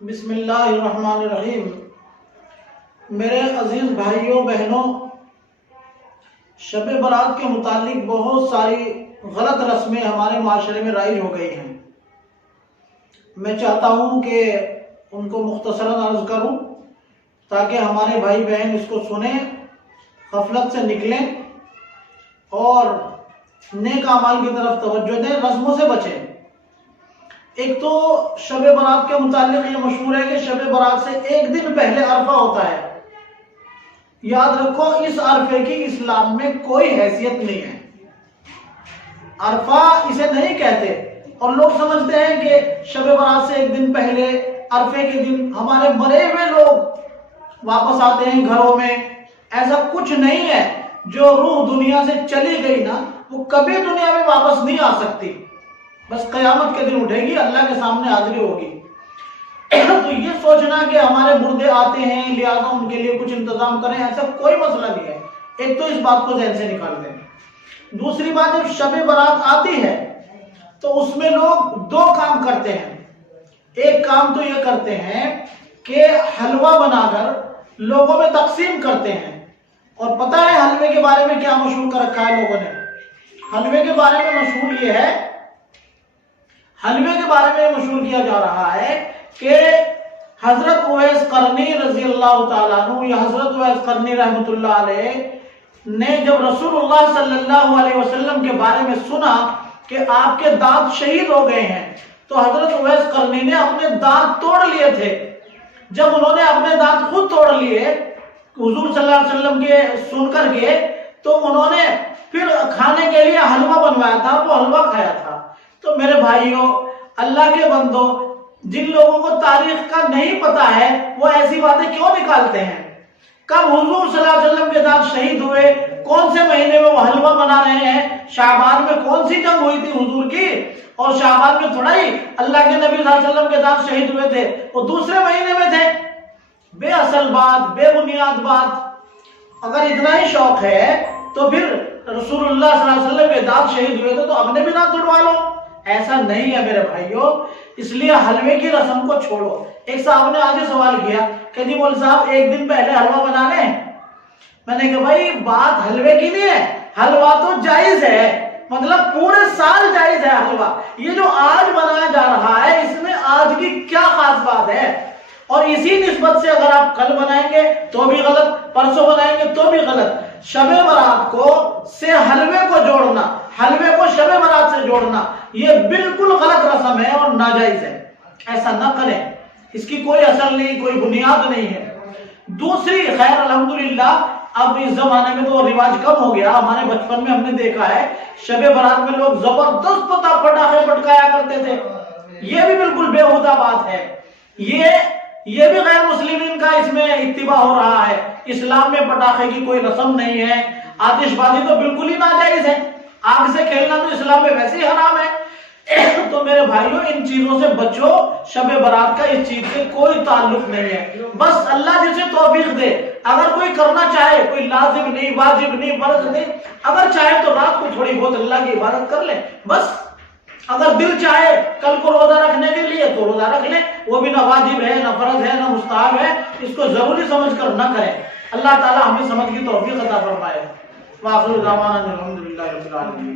بسم اللہ الرحمن الرحیم۔ میرے عزیز بھائیوں بہنوں، شب برات کے متعلق بہت ساری غلط رسمیں ہمارے معاشرے میں رائج ہو گئی ہیں۔ میں چاہتا ہوں کہ ان کو مختصراً عرض کروں تاکہ ہمارے بھائی بہن اس کو سنیں، غفلت سے نکلیں اور نیک اعمال کی طرف توجہ دیں، رسموں سے بچیں۔ ایک تو شب برات کے متعلق یہ مشہور ہے کہ شب برات سے ایک دن پہلے عرفہ ہوتا ہے۔ یاد رکھو، اس عرفے کی اسلام میں کوئی حیثیت نہیں ہے۔ عرفہ اسے نہیں کہتے، اور لوگ سمجھتے ہیں کہ شب برات سے ایک دن پہلے عرفے کے دن ہمارے مرے ہوئے لوگ واپس آتے ہیں گھروں میں۔ ایسا کچھ نہیں ہے۔ جو روح دنیا سے چلی گئی نا، وہ کبھی دنیا میں واپس نہیں آ سکتی، بس قیامت کے دن اٹھے گی، اللہ کے سامنے حاضری ہوگی۔ تو یہ سوچنا کہ ہمارے مردے آتے ہیں لہذا ان کے لیے کچھ انتظام کریں، ایسا کوئی مسئلہ نہیں ہے۔ ایک تو اس بات کو ذہن سے نکال دیں۔ دوسری بات، جب شب برات آتی ہے تو اس میں لوگ دو کام کرتے ہیں۔ ایک کام تو یہ کرتے ہیں کہ حلوہ بنا کر لوگوں میں تقسیم کرتے ہیں۔ اور پتہ ہے حلوے کے بارے میں کیا مشہور کر رکھا ہے لوگوں نے؟ حلوے کے بارے میں مشہور یہ ہے، حلوے کے بارے میں مشہور کیا جا رہا ہے کہ حضرت اویس قرنی رضی اللہ تعالیٰ عنہ یا حضرت اویس قرنی رحمۃ اللہ علیہ نے جب رسول اللہ صلی اللہ علیہ وسلم کے بارے میں سنا کہ آپ کے دانت شہید ہو گئے ہیں، تو حضرت اویس قرنی نے اپنے دانت توڑ لیے تھے۔ جب انہوں نے اپنے دانت خود توڑ لیے حضور صلی اللہ علیہ وسلم کے سن کر کے، تو انہوں نے پھر کھانے کے لیے حلوہ بنوایا تھا، وہ حلوہ کھایا تھا۔ تو میرے بھائیوں، اللہ کے بندوں، جن لوگوں کو تاریخ کا نہیں پتا ہے وہ ایسی باتیں کیوں نکالتے ہیں؟ کب حضور صلی اللہ علیہ وسلم کے دانت شہید ہوئے؟ کون سے مہینے میں وہ حلوہ بنا رہے ہیں؟ شعبان میں کون سی جنگ ہوئی تھی حضور کی؟ اور شعبان میں تھوڑا ہی اللہ کے نبی صلی اللہ علیہ وسلم کے دانت شہید ہوئے تھے، وہ دوسرے مہینے میں تھے۔ بے اصل بات، بے بنیاد بات۔ اگر اتنا ہی شوق ہے تو پھر رسول اللہ صلی اللہ علیہ وسلم کے دانت شہید ہوئے تھے تو اپنے بھی دانت توڑوا لو۔ ایسا نہیں ہے میرے بھائیوں، اس لیے حلوے کی رسم کو چھوڑو۔ ایک صاحب نے آگے سوال کیا کہ جی مول صاحب ایک دن پہلے حلوہ بنا رہے ہیں۔ میں نے کہا بھائی بات حلوے کی نہیں ہے، حلوہ تو جائز ہے، مطلب پورے سال جائز ہے حلوہ۔ یہ جو آج بنایا جا رہا ہے اس میں آج کی کیا خاص بات ہے؟ اور اسی نسبت سے اگر آپ کل بنائیں گے تو بھی غلط، پرسوں بنائیں گے تو بھی غلط۔ شب برات کو سے حلوے کو جوڑنا، حلوے کو شب برات سے جوڑنا، یہ بالکل غلط رسم ہے اور ناجائز ہے۔ ایسا نہ کریں، اس کی کوئی اثر نہیں، کوئی بنیاد نہیں ہے۔ دوسری، خیر الحمدللہ اب اس زمانے میں تو رواج کم ہو گیا۔ ہمارے بچپن میں ہم نے دیکھا ہے شب برات میں لوگ زبردست پٹاخے پٹکایا کرتے تھے۔ یہ بھی بالکل بےہودہ بات ہے۔ یہ بھی غیر مسلمین کا اس میں اتباع ہو رہا ہے۔ اسلام میں پٹاخے کی کوئی رسم نہیں ہے۔ آتش بازی تو بالکل ہی ناجائز ہے۔ آگ سے کھیلنا تو اسلام میں ویسے ہی حرام ہے۔ تو میرے بھائیوں، ان چیزوں سے بچو۔ شب برات کا اس چیز سے کوئی تعلق نہیں ہے، بس اللہ جسے توفیق دے۔ اگر کوئی کرنا چاہے، کوئی لازم نہیں، واجب نہیں، فرض نہیں، اگر چاہے تو رات کو تھوڑی بہت اللہ کی عبادت کر لے بس۔ اگر دل چاہے کل کو روزہ رکھنے کے لیے تو روزہ رکھ لیں، وہ بھی نہ واجب ہے، نہ فرض ہے، نہ مستحب ہے، اس کو ضروری سمجھ کر نہ کریں۔ اللہ تعالی ہمیں سمجھ کی توفیق عطا فرمائے۔ وآخر دعوانا الحمدللہ رب العالمین۔